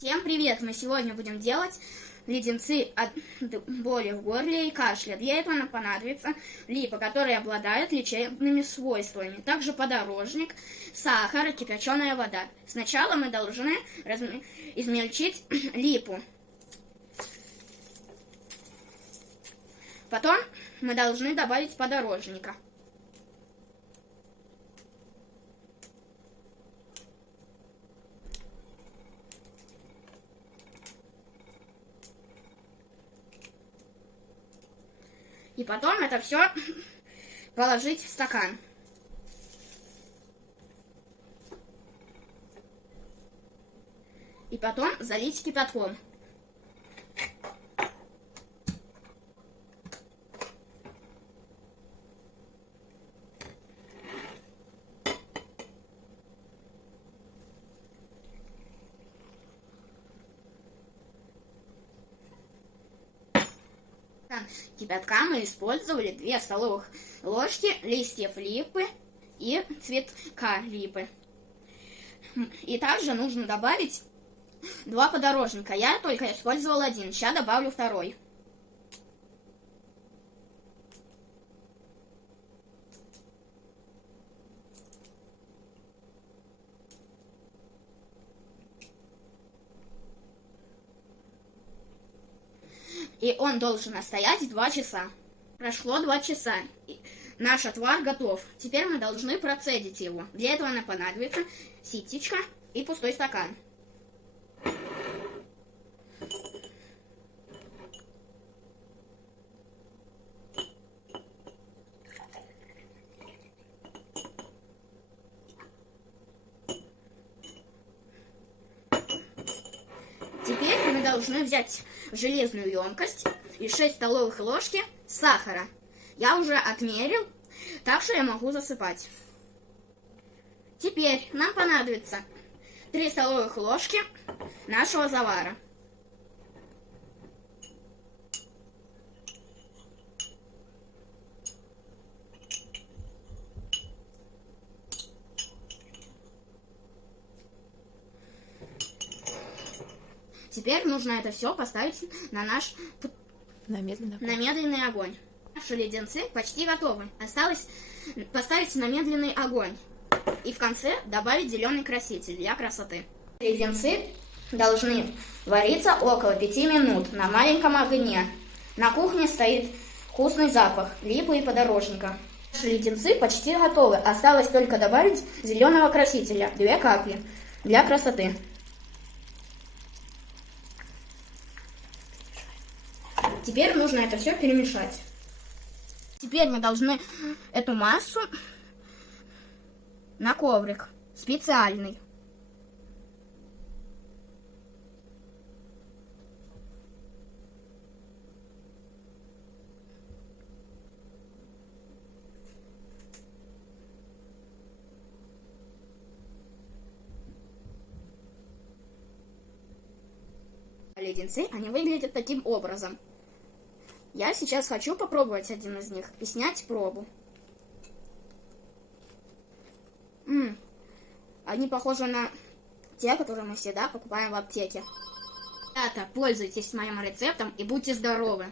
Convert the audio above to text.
Всем привет! Мы сегодня будем делать леденцы от боли в горле и кашля. Для этого нам понадобится липа, которая обладает лечебными свойствами. Также подорожник, сахар и кипяченая вода. Сначала мы должны измельчить липу. Потом мы должны добавить подорожника. И потом это все положить в стакан. И потом залить кипятком. Кипятка мы использовали 2 столовых ложки листьев липы и цветка липы. И также нужно добавить 2 подорожника. Я только использовал 1. Сейчас добавлю 2. И он должен настоять 2 часа. Прошло 2 часа. Наш отвар готов. Теперь мы должны процедить его. Для этого нам понадобится ситечка и пустой стакан. Теперь мы должны взять железную емкость и 6 столовых ложки сахара. Я уже отмерил, так что я могу засыпать. Теперь нам понадобится 3 столовых ложки нашего завара. Теперь нужно это все поставить на наш медленный огонь. Наши леденцы почти готовы. Осталось поставить на медленный огонь. И в конце добавить зеленый краситель для красоты. Леденцы должны вариться около 5 минут на маленьком огне. На кухне стоит вкусный запах липы и подорожника. Наши леденцы почти готовы. Осталось только добавить зеленого красителя 2 капли для красоты. Теперь нужно это все перемешать. Теперь мы должны эту массу на коврик специальный. Леденцы, они выглядят таким образом. Я сейчас хочу попробовать один из них и снять пробу. Они похожи на те, которые мы всегда покупаем в аптеке. Ребята, пользуйтесь моим рецептом и будьте здоровы!